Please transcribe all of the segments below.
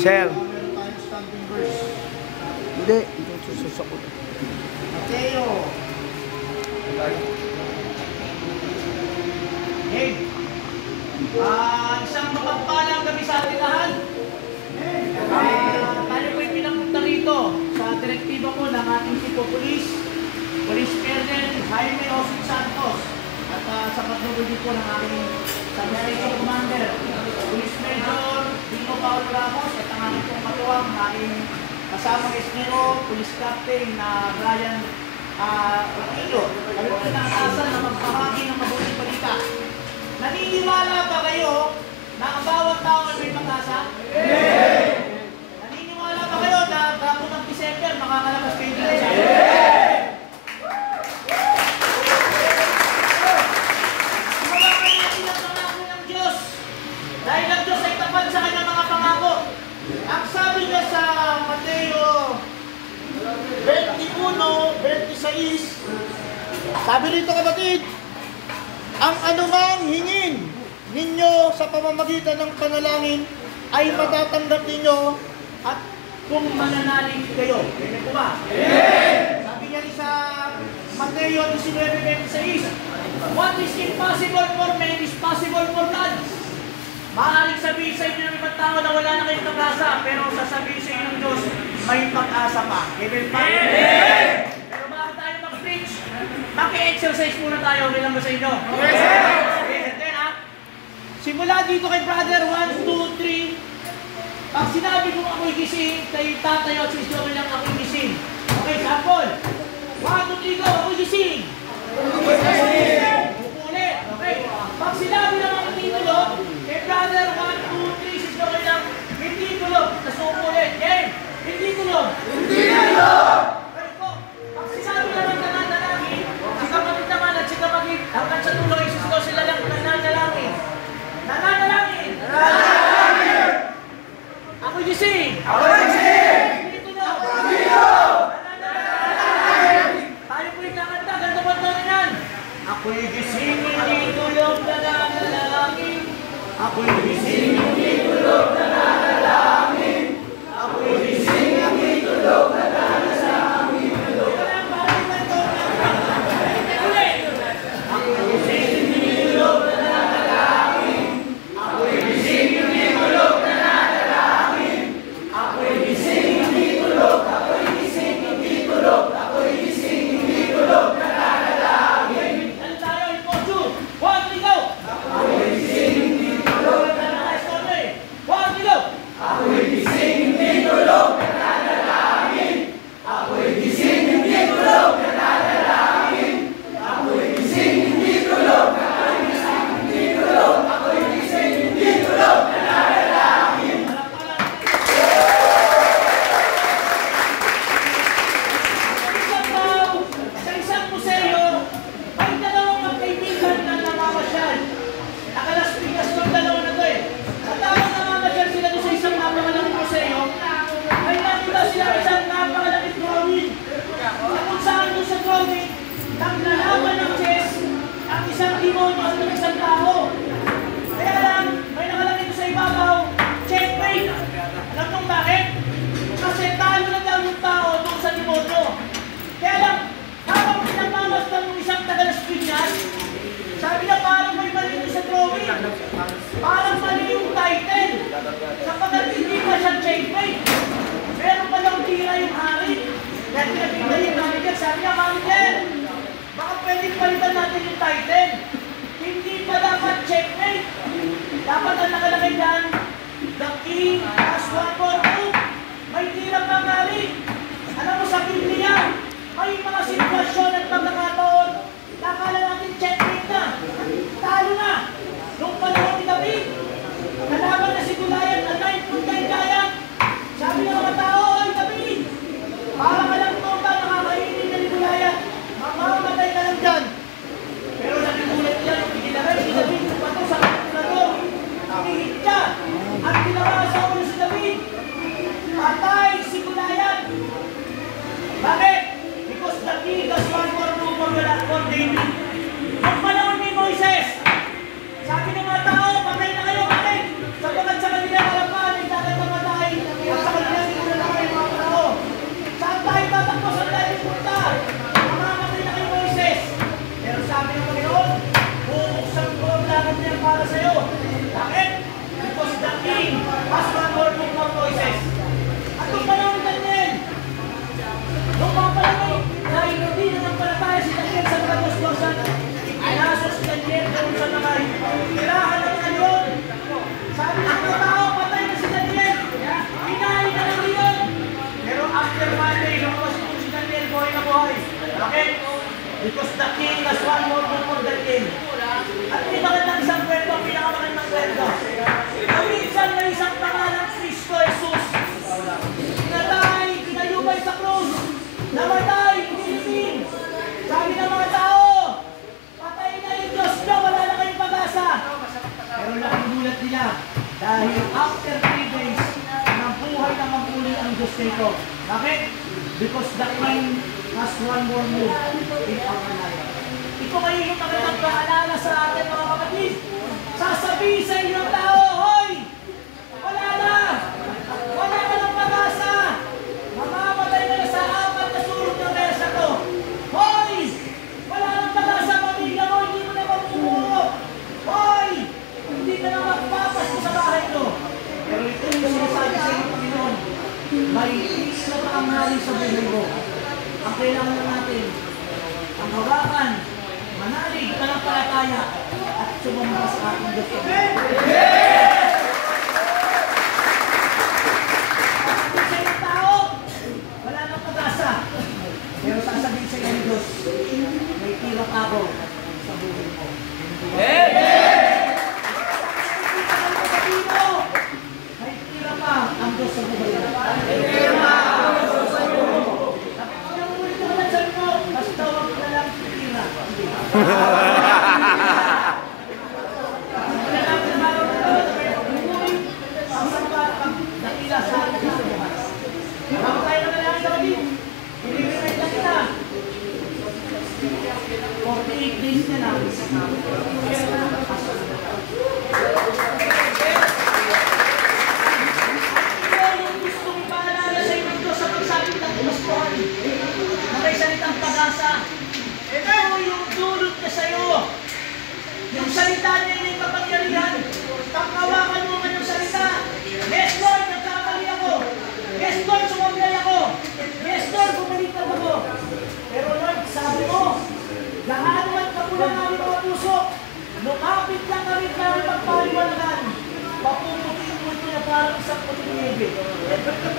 Sir. Meron tayong standing verse. Hindi. Ito susakot. Mateo. Hey. Isang mapagpalang gabi sa ating lahat. Tayo po yung pinapunta rito sa direktiba ko ng ating tipo Police Colonel Jaime Ossie Santos at sa pagnubulit ko ng aking Substation Commander Police Major Dino Paul Ramos at ang aking pong katuwang aking kasamang Esmero Police Captain na Brian Aquino. Kami po nakatasan na magpahagi ng mabuting balita. Naniniwala ba kayo na ang bawat tao ay may pag-asa? Naniniwala ba kayo na bago ng December makakalabas kayo dito sa akin? Iwawakan natin ang pangako ng Diyos dahil ang Diyos ay tapat sa kanyang mga pangako. Ang sabi niya sa Mateo 21:26, sabi rito kapatid, ang anumang hingin ninyo sa pamamagitan ng panalangin ay matatanggap ninyo at kung mananalig kayo. Amen po ba? Amen! Sabi niya rin sa Mateo 19:26, what is impossible for men is possible for God. Maaaring sabihin sa inyo ng ibang tao na wala na kayong pag-asa, pero sasabihin sa inyo ng Diyos, may pag-asa pa. Amen pa? Amen! Pero bakit tayo mag-preach? Maki-exercise muna tayo. Okay lang ba sa inyo? Okay, sir! Okay, and then simula dito kay brother, 1, 2, 3. Pag sinabi kong ako'y gising, kay tatay at sis Joel lang ako'y gising. Okay, sample. 1, 2, 3, go! Ako'y gising! Ulit. Okay. Pag sinabi lang ang titulo, kay brother, 1, 2, 3, sis Joel lang, may titulo. Tapos ulit. Game! May titulo. Hindi titulo! Pag sinabi lang ang nananalangin, si kapatid naman at si kapatid, hanggang sa tuloy, sis Joel sila lang nananalangin. Nananalangin! Nananalangin! Ako'y gising! Ako'y gising! Dito na! Dito! Nananalangin! Tayo po yung kakanta, ganda ba ito yan? Ako'y gising, hindi tulog, nananalangin. Ako'y gising, hindi tulog, nananalangin. Ako'y gising, hindi tulog, nananalangin. Ako'y gising, hindi tulog, nananalangin. Ako'y gising, hindi tulog, nananalangin. Ako'y gising, hindi tulog, ako'y gising, hindi tulog, ako'y gising, hindi tulog, nananalangin. Ano tayo, Iposu? 1, 3, go! Ako'y gising, hindi tulog, nananalangin. 1, 3, go! Ako'y gising, hindi tulog, nananalangin. Ako'y gising, hindi tulog, nananalangin. Ako'y gising, hindi tulog, ako'y gising, hindi tulog, ako'y gising, hindi tulog, nananalangin. Sa isang museo, may dalawang magkaibigan na namamasyal. Nakalas Pikas ng dalawa na to eh. Sa tamang namamasyal sila doon sa isang napakalaking museo, may nakita sila isang napakalaking drawing. Na kung saan doon sa drawing, naglalaban ng chess ang isang demonyo at ng isang tao. Kaya lang, may nakalagay doon sa ibabaw, checkmate. Alam nyo bakit? Kasi talo na daw yung tao doon sa demonyo. Kaya lang, habang pinamamasdan ng isang Taga-Las Piñas, sabi na parang may mali doon sa drawing. Parang mali yung title. Sapagkat hindi pa siya checkmate. Meron pa lang tira yung hari. Kaya pinagpita yung manager. Sabi niya, manager, baka pwedeng palitan natin yung title. Hindi pa dapat checkmate. Dapat ang nakalagay dyan, the king has one more move. May tira pang hari. Alam mo sa Biblia, may mga sitwasyon at pagkakataon na akala natin checkmate na. Talo na. Nung panahon ni David, nalaban na si Goliath na 9-9 kaya. Sabi ng mga tao, ay David, para ka lang total nakakainin na ni Goliath. Mamamatay ka lang dyan. Pero nakinulit Tirahan ng ngayon. Sabi ng mga tao, patay na si Daniel. Hinahin na lang yun. Pero after Monday, lumabas po si Daniel, buhay na buhay. Okay? Because the king has one more book for Daniel. At may magandang isang kwento, pinakamagandang kwento. Minsan na isang pangalan, Cristo Jesus. Pinatay, pinayubay sa krus. Namatay, inilibing. Sabi ng mga tao, patay na yung Diyos nyo, wala na kayong pag-asa. Pero laking gulat nila, dahil after 3 days, nabuhay na mapuli ang Diyos nito. Bakit? Because the king has one more move in our life. Ito kayo yung magandang paalala sa atin mga kapatid. Sasabihin sa inyong tao, hoy! Wala na! Wala ka ng pag-asa! Mamamatay ka na sa apat na sulok ng mesa to. Hoy! Wala nang pag-asa pamilya mo, hindi mo na mamumuo. Hoy! Hindi ka na magpapasko sa bahay to. Pero ito yung sinasabi sa inyo, Panginoon. May peace na paangali sa buhay mo. Ang kailangan na natin, ang hawakan, manalig, panampalataya, at sumamba sa ating Diyos. Sasabihin sa inyong tao, wala nang pag-asa. Pero sasabihin sa inyong Diyos, may tirap ako sa buhay mo. May tirap pa ang Diyos sa buhay mo. Basta wag na lang tira. Ito yung dulot niya sa'yo. Yung salita niya may kapangyarihan. Pagkawakan mo man yung salita. Yes, Lord, nagkamali ako. Yes, Lord, sumablay ako. Yes, Lord, bumaliktad ako. Pero Lord, sabi mo, lahat man kapulang namin mga puso, lumapit lang kami namin magpaliwanagan. Papuputin mo ito na parang isang puting ibig.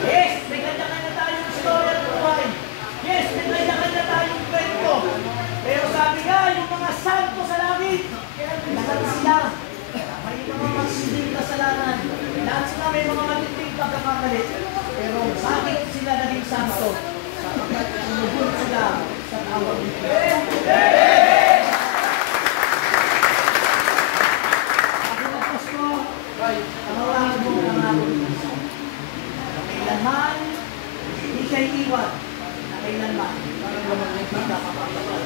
Yes, may kanya-kanya tayong istorya ng buhay. Yes, may kanya-kanya tayong kwento. Pero sabi nga, yung mga santo sa langit, lahat sila, may mga magsiling kasalanan. Lahat sila may mga maliting pagkakamali. Pero bakit sila naging santo? Sapagkat sumugot sila sa tawag nito. Ako na Pasko, pangawalan mo ang aking isa. Kailanman, hindi kayo iwan. Kailanman, parang lumagay kita kapag-kapag.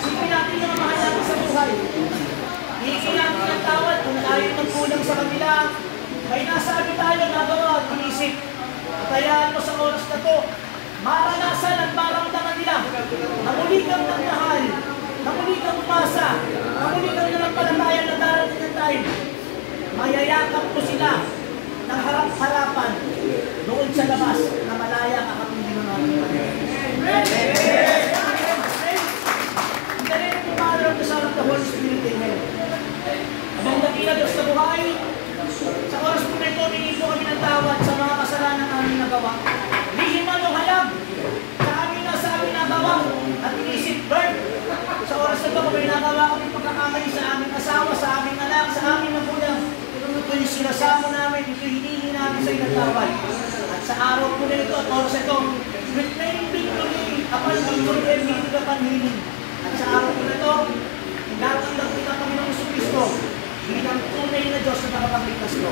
Isipin natin yung mahal natin sa buhay. Iisin natin ang tawad kung tayo nagkulang sa kanila. May nasabi tayo nagawa at inisip. Patayaan mo sa oras na to. Maranasan at maramdaman nila. Namuli kang nagmahal. Namuli kang umasa. Namuli kang nanampalatayan na darating ng time. Mayayakap ko sila ng harap-harapan doon sa labas na malaya kakapili mo natin. In the name of the Father, of the Son, of the Holy Spirit, Amen. Abang dakila Diyos sa buhay, sa oras po na ito, humingi po kami ng tawad sa mga kasalanan namin nagawa. Lihim man o halag, sa amin na sa amin nagawa, at inisip, Lord, sa oras na ito, kung may nagawa kami pagkakamali sa aming asawa, sa aming anak, sa aming magulang, ito yung sinasamo namin, ito hinihingi namin sa inang tawad. At sa araw po na ito at oras ito, reclaim victory upon victory and victory upon healing. At sa araw po na ito, hinatanggap kita Panginoong Kristo bilang tunay na Diyos na nakapagligtas ko.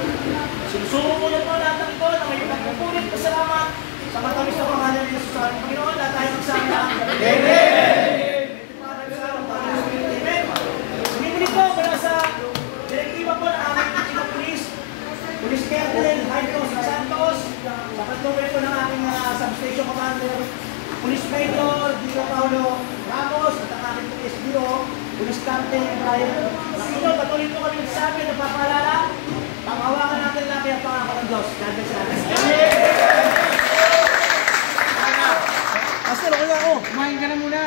Sinusumo mo na po lahat ng ito na may pagpupulit na salamat sa matamis na pangalan ni Jesus sa Panginoon. Lahat tayo magsama. Amen! Amen! Bumibili po para sa direktiba po ng aming Police Colonel Jairo Santos, sa pagtuloy po ng aking substation commander, Police Major Dino Paulo Ramos, at ang aking Police Bureau, Police Captain Brian Aquino. Patuloy po kami nagsasabi na papaalala, panghawakan natin lang kaya pangako ng Diyos. God bless natin. Pastor, okay ako. Kumain ka na muna.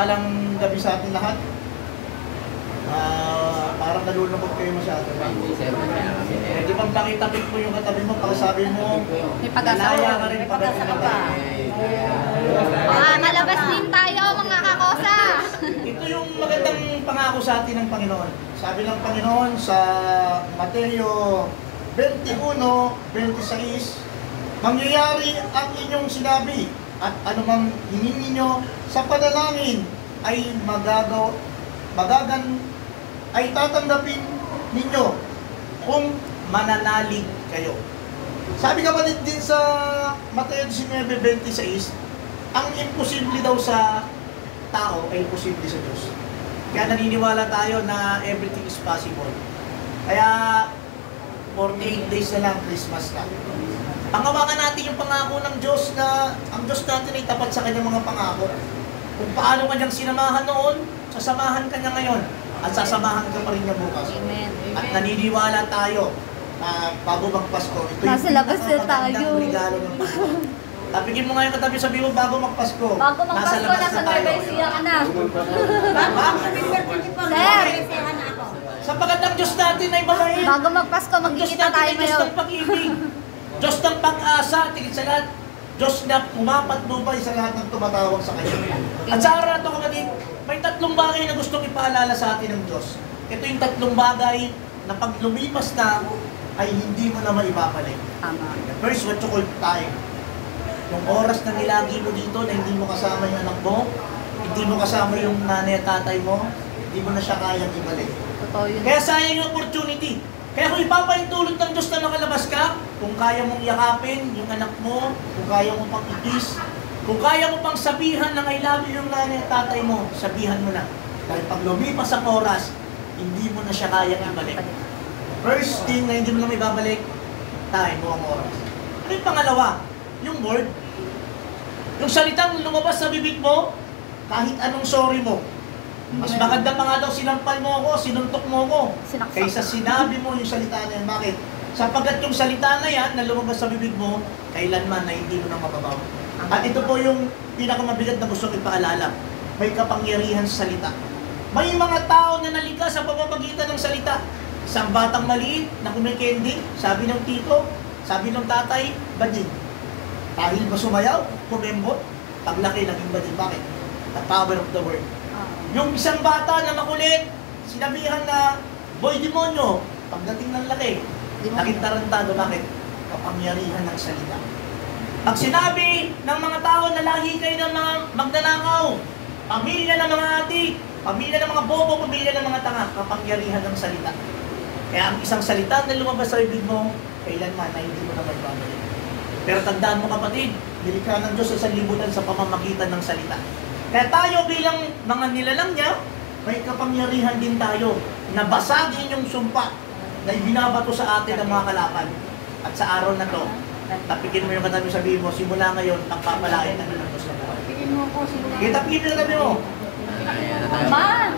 Mapagpalang gabi sa ating lahat. Parang nalulungkot kayo masyado. Di bang pakitapit mo yung katabi mo para sabi mo, May pag-asa malaya ka rin May pag-asa ka pag-asa pa. Malabas din tayo mga kakosa. Ito yung magandang pangako sa atin ng Panginoon. Sabi ng Panginoon sa Mateo 21:26, mangyayari ang inyong sinabi at anumang hingin ninyo sa panalangin ay ay tatanggapin ninyo kung mananalig kayo. Sabi kapatid din sa Mateo 19:26, ang imposible daw sa tao ay posible sa Diyos. Kaya naniniwala tayo na everything is possible. Kaya 48 days na lang, Christmas na. Pangawakan natin yung pangako ng Diyos na ang Diyos natin ay tapat sa kanyang mga pangako. Kung paano kanyang sinamahan noon, sasamahan kanya ngayon at sasamahan ka pa rin niya bukas. Amen. At naniniwala tayo na bago magpasko, ito yung Nasa labas na pinakamagandang tayo. regalo ng Panginoon. Tapigin mo ngayon katabi, sabi mo bago magpasko. Bago magpasko, nasa Nueva Ecija ka na. Sir, Sapagkat ang Diyos natin ay mabait. bago magpasko, Ang Diyos magkikita natin tayo ay Diyos ngayon. ng pag-ibig. Diyos ng pag-asa, tigit sa lahat. Diyos na pumapatnubay sa lahat ng tumatawag sa Kanya. At sa araw na ito, kapatid, may tatlong bagay na gustong ipaalala sa atin ng Diyos. Ito yung tatlong bagay na pag lumipas na, ay hindi mo na maibabalik. Tama. First, what you call time. Yung oras na nilagi mo dito na hindi mo kasama yung anak mo, hindi mo kasama yung nanay at tatay mo, hindi mo na siya kayang ibalik. Totoo yun. Kaya sayang yung opportunity. Kaya kung ipapahintulot ng Diyos na makalabas ka, kung kaya mong yakapin yung anak mo, kung kaya mo pang i-kiss, kung kaya mo pang sabihan ng I love you yung nanay at tatay mo, sabihan mo na. Dahil pag lumipas ang oras, hindi mo na siya kayang ibalik. First thing na hindi mo na may babalik, time mo ang oras. Ano yung pangalawa? Yung word. Yung salitang lumabas sa bibig mo, kahit anong sorry mo. Mas maganda pa nga daw sinampal mo ako, sinuntok mo ako, Sinaksak. kaysa sinabi mo yung salita na yan. Bakit? Sapagkat yung salita na yan na lumabas sa bibig mo, kailanman na hindi mo na mababaw. At ito po yung pinakamabigat na gusto kong ipaalala. May kapangyarihan sa salita. May mga tao na naligtas sa pamamagitan ng salita. Isang batang maliit na kumikendi, sabi ng tito, sabi ng tatay, badin. Dahil ba sumayaw, kumembot, paglaki naging badin. Bakit? The power of the word. Yung isang bata na makulit, sinabihan na, boy demonyo, pagdating ng laki, naging tarantado. Bakit? Kapangyarihan ng salita. Pag sinabi ng mga tao na lahi kayo ng mga magnanakaw, pamilya ng mga adik, pamilya ng mga bobo, pamilya ng mga tanga, kapangyarihan ng salita. Kaya ang isang salita na lumabas sa ibig mo, kailanman na hindi mo na magbabalik. Pero tandaan mo kapatid, nilikha ng Diyos sa sanlibutan sa pamamagitan ng salita. Kaya tayo bilang mga nilalang niya, may kapangyarihan din tayo na basagin yung sumpa na ibinabato sa atin ng mga kalaban. At sa araw na to, tapigin mo yung katabi, sabihin mo, simula ngayon, pagpapalain na ng Diyos na buhay. Sige, tapigin mo yung katabi mo. Man,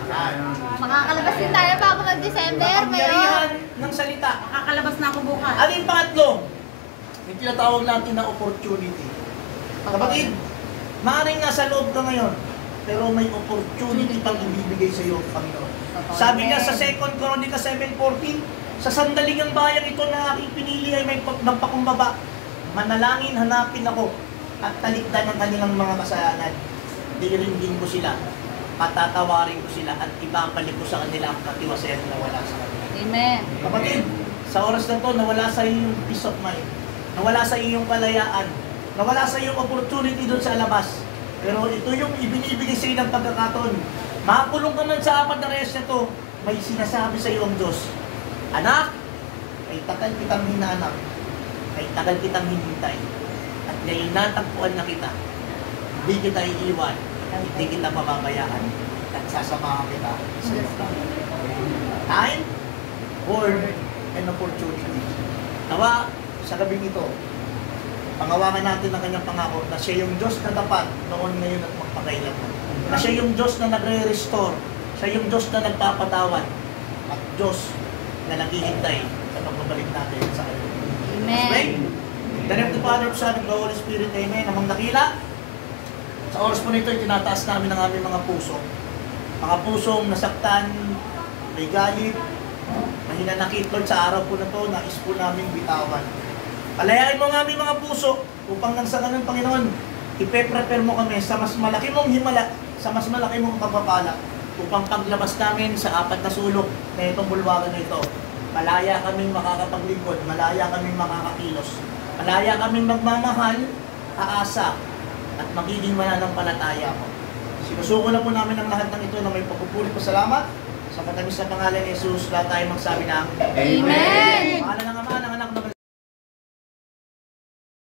makakalabas din tayo bago mag-December Kapangyarihan ngayon. ng salita. Nakakalabas na ako bukas. Ano yung pangatlo? Yung tinatawag natin na opportunity. Kapatid, maaaring nasa loob ka ngayon, pero may opportunity pang ibibigay sa iyo ang Panginoon. Sabi niya sa 2 Chronicles 7:14, sa sandaling ang bayang ito na aking pinili ay may magpakumbaba. Manalangin, hanapin ako at talikdan ang kanilang mga kasalanan. Diringgin ko sila, patatawarin ko sila at ibabalik ko sa kanila ang katiwasayan na wala sa kanila. Amen. Kapatid, sa oras na to, nawala sa iyo yung peace of mind. Nawala sa iyo yung kalayaan. Nawala sa iyo yung opportunity doon sa labas. Pero ito yung ibinibigay sa iyo ng pagkakataon. Makakulong ka man sa 4 na reyes na to, may sinasabi sa iyo ang Diyos. Anak, ay tagal kitang hinahanap. Ay tagal kitang hinintay. At ngayon natagpuan na kita. Hindi kita iiwan. Hindi kita mababayaan. At sasamahan kita sa iyo. Time, word, and opportunity. Nawa, sa gabing ito, pangawakan natin ang kanyang pangako na siya yung Diyos na tapat noon, ngayon at magpakailanman. Na siya yung Diyos na nagre-restore. Siya yung Diyos na nagpapatawad. At Diyos na naghihintay sa pagbabalik natin sa kanya. Let's pray. Amen. In the name of the Father, Son, and the Holy Spirit, Amen. Amang dakila, Sa oras po nito, tinataas namin ang aming mga puso. Mga pusong nasaktan, may galit, na hinanakit, Lord, sa araw po na to, nais po namin bitawan. Palayain mo ang aming mga puso upang nang sa ganun, Panginoon, ipe-prepare mo kami sa mas malaki mong himala, sa mas malaki mong pagpapala, upang paglabas namin sa apat na sulok na itong bulwagan na ito. Malaya kaming makakapaglingkod, malaya kaming makakakilos, malaya kaming magmamahal, aasa, at magiging mananampalataya mo. Sinusuko na po namin ang lahat ng ito na may pagpupuli po salamat. Sa katamis sa pangalan ni Jesus, lahat tayo magsabi ng Amen! Pangalan ng Ama, ng